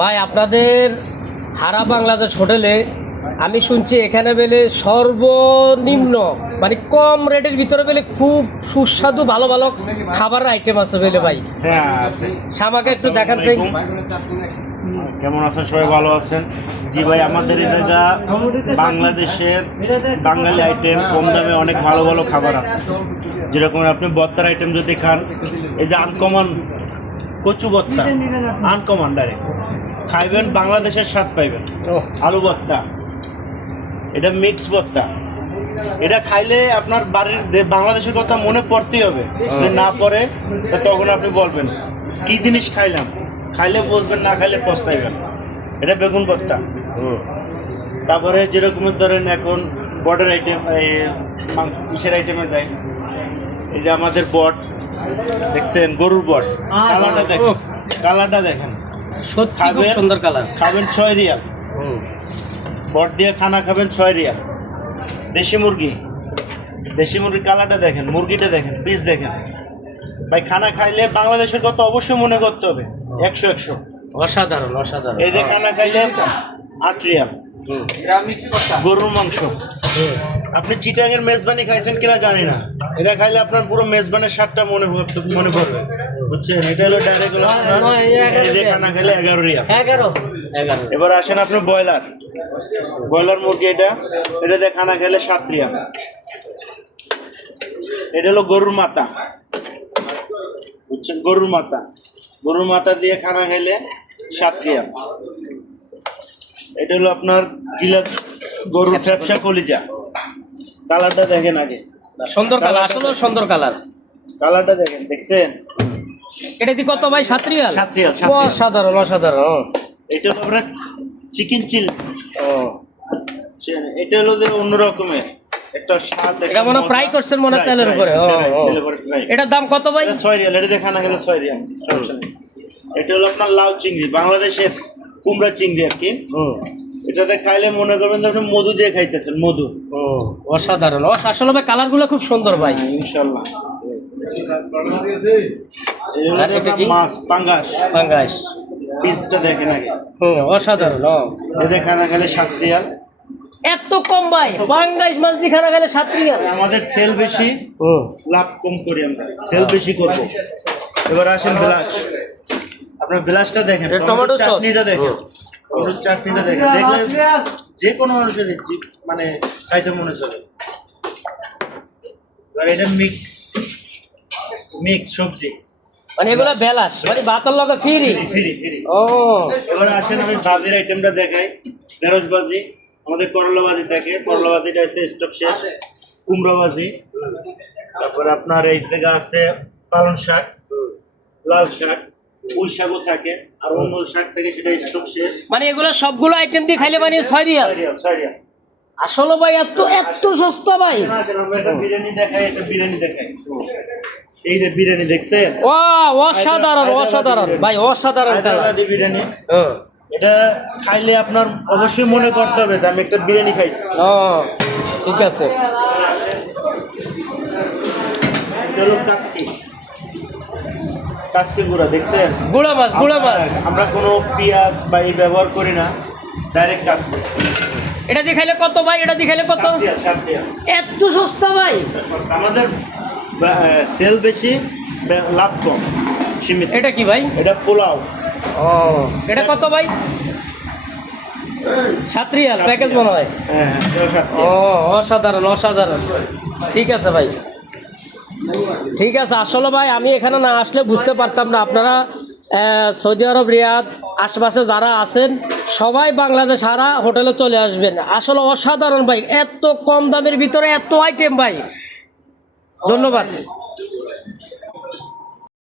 ভাই আপনাদের হারা বাংলাদেশ হোটেলে আমি শুনছি এখানে বেলে সর্বনিম্ন মানে কম রেটের ভিতরে বেলে খুব সুস্বাদু ভালো ভালো খাবারের আইটেম আছে বেলে ভাই। হ্যাঁ আছে। আমাকে একটু দেখান চাই। কেমন আছেন? সবাই ভালো আছেন? জি ভাই, আমাদের এই জায়গা বাংলাদেশের বাঙালি আইটেম কম দামে অনেক ভালো ভালো খাবার আছে। যেরকম আপনি ভর্তার আইটেম যদি খান, এই যে আনকমন কচু ভর্তা, আনকমন ডাইরেক্ট খাইবেন, বাংলাদেশের স্বাদ পাইবেন। আলু ভর্তা, এটা মিক্স ভর্তা, এটা খাইলে আপনার বাড়ির বাংলাদেশের কথা মনে পড়তেই হবে। যদি না পড়ে তখন আপনি বলবেন কি জিনিস খাইলাম, খাইলে বুঝবেন, না খাইলে পস্তাইবেন। এটা বেগুন ভর্তা। তারপরে যেরকম ধরেন এখন বটের আইটেম, ইসের আইটেমে যায়, এই যে আমাদের বট দেখছেন, গরুর বট, কালারটা দেখেন, কালারটা দেখেন, সত্যি খুব সুন্দর কালার। খাবেন 6 রিয়াল, বট দিয়ে খানা খাবেন 6 রিয়াল। দেশি মুরগি, দেশি মুরগির কালারটা দেখেন, মুরগিটা দেখেন, পিস দেখেন। ভাই খানা খাইলে বাংলাদেশের কথা অবশ্যই মনে করতে হবে। 100 অসাধারণ অসাধারণ। এই যে খানা খাইলে 8 রিয়াল। গরুর মাংস, আপনি চিটাঙের মেজবানি খাইছেন কিনা জানি না, এটা খাইলে আপনার পুরো মেজবানের স্বাদটা মনে পড়বে, বুঝছেন? এটা হলো ডাইরেক্ট খানা খাইলে 11 রিয়াল। এবার আসেন আপনার ব্রয়লার মুরগি, এটা দিয়ে খানা খেলে 7 রিয়াল। এটা হলো গরুর মাথা, বুঝছেন? গরুর মাথা দিয়ে খানা খেলে 7 রিয়াল। এটা হলো আপনার গরুর ফ্যাপসা কলিজা, কালারটা দেখেন আগে, সুন্দর কালার, আসলে সুন্দর কালার। কালারটা দেখেন, দেখছেন? এটা দি কত ভাই? 7 রিয়াল। 7 রিয়াল। অসাধারণ অসাধারণ। এটা হলো আপনার চিকেন চিল। এটা হলো যে অন্য রকমের একটা স্বাদ। এটা মনে ফ্রাই করছেন মনে তেলের উপরে। এটার দাম কত ভাই? 6 রিয়াল। এটা দিয়ে খানা খেলে 6 রিয়াল। এটা হলো আপনার লাউ চিংড়ি, বাংলাদেশের কুমড়া চিংড়ি আর কি। এটাতে খাইলে মনে করবেন আপনি মধু দিয়ে খাইতেছেন, মধু। অসাধারণ। আসলে ভাই কালার গুলো খুব সুন্দর ভাই, ইনশাল্লাহ। মাছ পাঙ্গাস, পিসটা দেখেন আগে, অসাধারণ। এতে খানা খেলে 7 রিয়াল। এত কম ভাই? পাঙ্গাস মাছ দিয়ে খানা খেলে 7 রিয়াল। আমাদের সেল বেশি, লাভ কম করি, আমরা সেল বেশি করবো। এবার আসেন বিলাস, আপনার বিলাসটা দেখেন, টমেটো চাটনিটা দেখেন, চাটনিটা দেখেন, দেখলে যে কোনো মানুষের মানে খাইতে মনে চলে। এটা মিক্স সবজি, মানে এগুলা বেলাস, মানে ভাতের লগে ফ্রি। ও এবার আসেন আমি ভাজির আইটেমটা দেখাই। ঢেঁড়স ভাজি, আমাদের করলা ভাজি থাকে, করলা ভাজিটা আছে স্টক শেষ। কুমড়ো ভাজি, তারপরে আপনার এই থেকে আছে পালং শাক, লাল শাক, পুঁই শাকও থাকে, আর অন্য শাক থেকে সেটা স্টক শেষ। মানে এগুলো সবগুলো আইটেম দিয়ে খাইলে মানে 6 রিয়াল। আসলে ভাই এত সস্তা ভাই। বিরিয়ানি দেখাই, এই যে বিরিয়ানি দেখছেন, অসাধারণ অসাধারণ ভাই, অসাধারণ বিরিয়ানি। এটা খাইলে আপনার অবশ্যই মনে করতে হবে যে আমি একটা বিরিয়ানি খাইছি। ঠিক আছে। এটা হলো কাসকি গুঁড়া, দেখছেন? গুঁড়া মাছ। আমরা কোনো পেঁয়াজ বা এই ব্যবহার করি না, ডাইরেক্ট কাসকি। এটা দিয়ে খাইলে কত ভাই? এটা দিয়ে খাইলে কত? 7 রিয়াল। এত সস্তা ভাই? আমাদের সেল বেশি, লাভ কম, সীমিত। এটা কি ভাই? এটা পোলাও। এটা কত ভাই? 7 রিয়াল প্যাকেজ মনে হয়। অসাধারণ অসাধারণ। ঠিক আছে ভাই, ঠিক আছে। আসলে ভাই আমি এখানে না আসলে বুঝতে পারতাম না। আপনারা সৌদি আরব, রিয়াদ আশেপাশে যারা আছেন সবাই বাংলাদেশ হারা হোটেলে চলে আসবেন। আসলে অসাধারণ ভাই, এত কম দামের ভিতরে এত আইটেম ভাই। ধন্যবাদ।